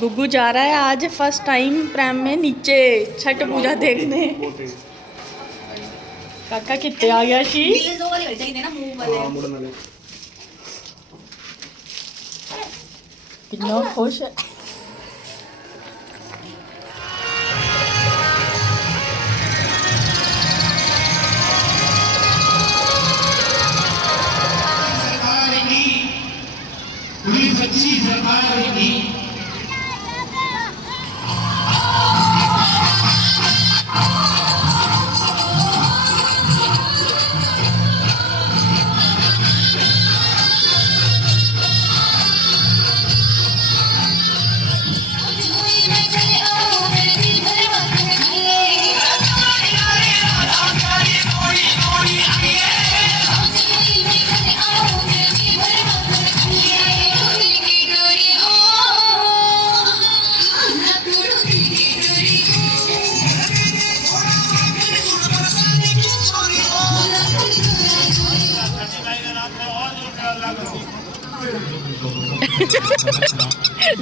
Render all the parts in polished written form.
गुग्गू जा रहा है आज फर्स्ट टाइम प्राइम में नीचे छठ पूजा देखने। काका कितने आ गया शी कितना खुश है। सच्ची सरकार की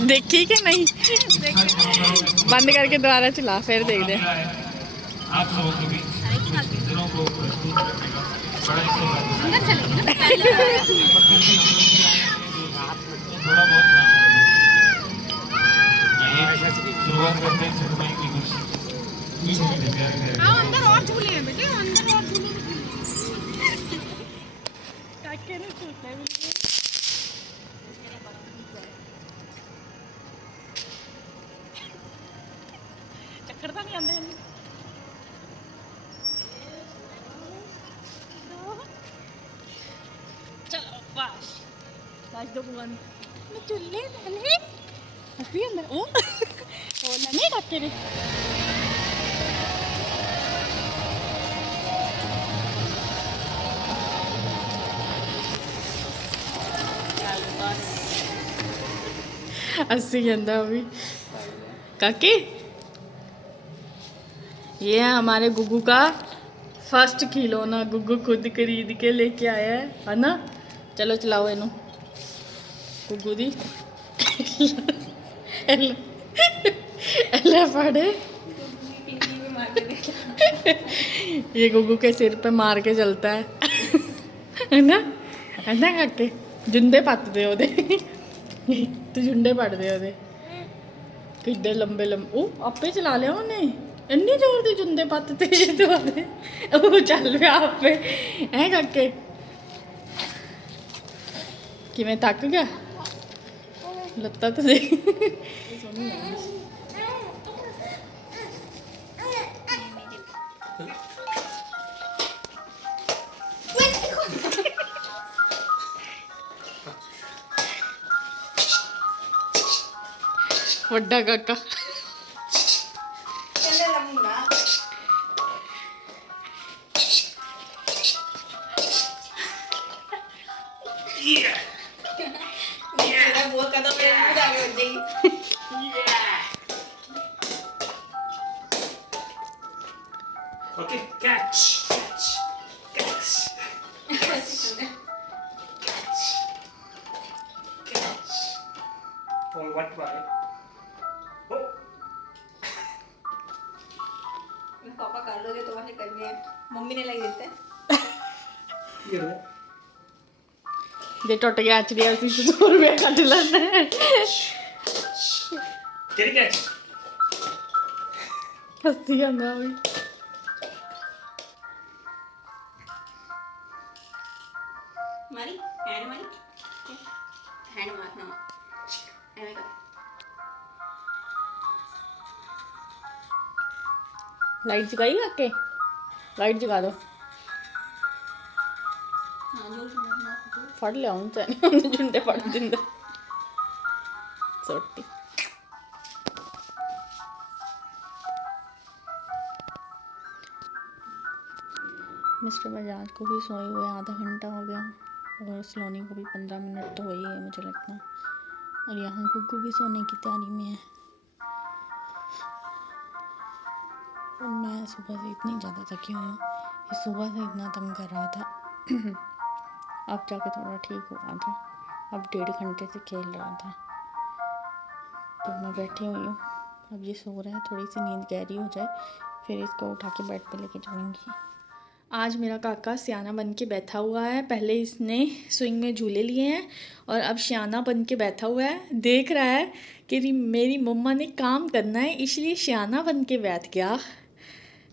देखी कि नहीं बंद करके दोबारा चला फिर देख दे। आप लोगों के बीच दिनों को बड़ा थोड़ा बहुत शुरुआत करते हैं छठ माई की कुछ अंदर और झूले हैं बेटे, अंदर और झूले काके ने छूटना है बिल्कुल। चक्कर तो नहीं आंदे चलो बस बस दो बुआ ने मैं चुल्ले ले हंसी अंदर ओ नहीं काके ने अस्सी कहता अभी काकी ये है हमारे गुग्गू का फर्स्ट खिलौना। गुग्गू खुद खरीद के लेके आया है ना। चलो चलाओ इनू गुग्गू दी एले पड़े ये गुग्गू के सिर पे मार के चलता है ना काके जुंदे पत दे ओदे तू झुंडे पड़ते ਉਹਦੇ ਕਿੱਡੇ ਲੰਬੇ ਲੰਬੇ ਉਹ ਆਪੇ ਚਲਾ ਲਿਆ ਉਹਨੇ ਇੰਨੀ ਜ਼ੋਰ ਦੀ ਜੁੰਦੇ ਪੱਤ ਤੇ ਜਿਹਦੇ ਉਹ ਚੱਲ ਪਿਆ ਆਪੇ ਐ ਕਰਕੇ ਕਿਵੇਂ ਥੱਕ ਗਿਆ ਲੱਤਾਂ ਤੇ ਦੇਖ ਵੱਡਾ ਕਾਕਾ चले लगूंगा। मेरा बहुत कदम मेरे मुंह आगे बढ़ जाएगी। Okay catch catch catch catch for what bye पापा कर लोगे तो वैसे करनी है, मम्मी ने लग देते हैं। ये रे ਜੇ ਟੁੱਟ ਗਿਆ ਅੱਜ ਦੀ ਅਸੀਂ 100 ਰੁਪਏ ਕੱਢ ਲੈਣੇ तेरी कैच ਹੱਸੀ ਜਾਂਦਾ ਵੀ मारी हैंड मारना ऐसे कर। लाइट जगाई काके लाइट जगा दो हाँ जो फड़ लिया हूँ तेने झुंडे फड़ दिंदा सोटी मिस्टर बजाज को भी सोए हुए आधा घंटा हो गया और सलोनी को भी 15 मिनट तो हो ही गए मुझे लगता। और यहाँ गुग्गू भी सोने की तैयारी में है। और मैं सुबह से इतनी ज़्यादा थकी हुई हूँ कि सुबह से इतना तंग कर रहा था अब जाके थोड़ा ठीक हुआ था। अब 1.5 घंटे से खेल रहा था तो मैं बैठी हुई हूँ। अब ये सो रहा है, थोड़ी सी नींद गहरी हो जाए फिर इसको उठा के बेड पे लेके जाऊँगी। आज मेरा काका सियाना बन के बैठा हुआ है। पहले इसने स्विंग में झूले लिए हैं और अब सियाना बन के बैठा हुआ है। देख रहा है कि मेरी मम्मा ने काम करना है, इसलिए सियाना बन के बैठ गया।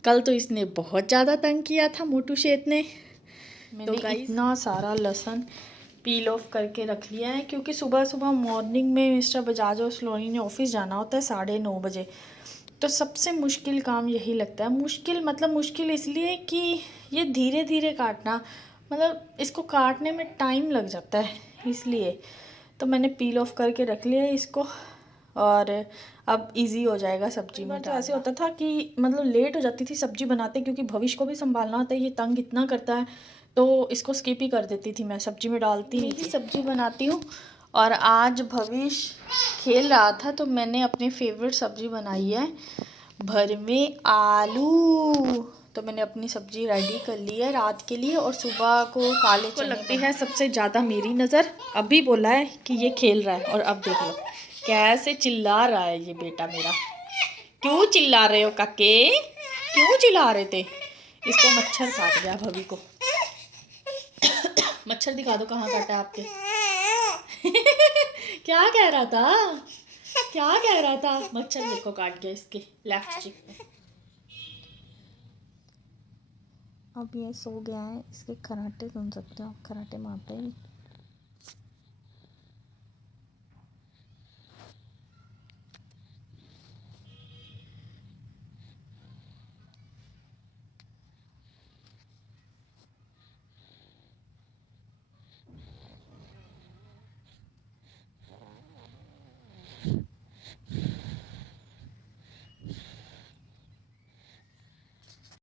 कल तो इसने बहुत ज़्यादा तंग किया था मोटू शेठ ने। मैंने तो इतना सारा लहसुन पील ऑफ करके रख लिया है क्योंकि सुबह सुबह मॉर्निंग में मिस्टर बजाज और सलोनी ने ऑफिस जाना होता है 9:30 बजे। तो सबसे मुश्किल काम यही लगता है। मुश्किल इसलिए कि ये धीरे धीरे काटना, मतलब इसको काटने में टाइम लग जाता है, इसलिए तो मैंने पील ऑफ करके रख लिया है इसको और अब इजी हो जाएगा सब्जी में। तो ऐसे होता था कि मतलब लेट हो जाती थी सब्जी बनाते क्योंकि भविष्य को भी संभालना होता है, ये तंग इतना करता है तो इसको स्किप ही कर देती थी मैं, सब्जी में डालती नहीं थी। सब्जी बनाती हूँ और आज भविष्य खेल रहा था तो मैंने अपनी फेवरेट सब्जी बनाई है भर में आलू। तो मैंने अपनी सब्जी रेडी कर ली है रात के लिए और सुबह को काले को लगती है सबसे ज़्यादा मेरी नज़र। अभी बोला है कि ये खेल रहा है और अब देख लो कैसे चिल्ला रहा है ये बेटा मेरा। क्यों चिल्ला रहे हो काके, क्यों चिल्ला रहे थे? इसको मच्छर काट गया भभी को। मच्छर दिखा दो कहाँ काटा आपके। क्या कह रहा था, क्या कह रहा था? मच्छर देखो काट गया इसके लेफ्ट चिक पे। अब ये सो गया है, इसके खराटे सुन सकते हो आप, खराटे मारते हैं।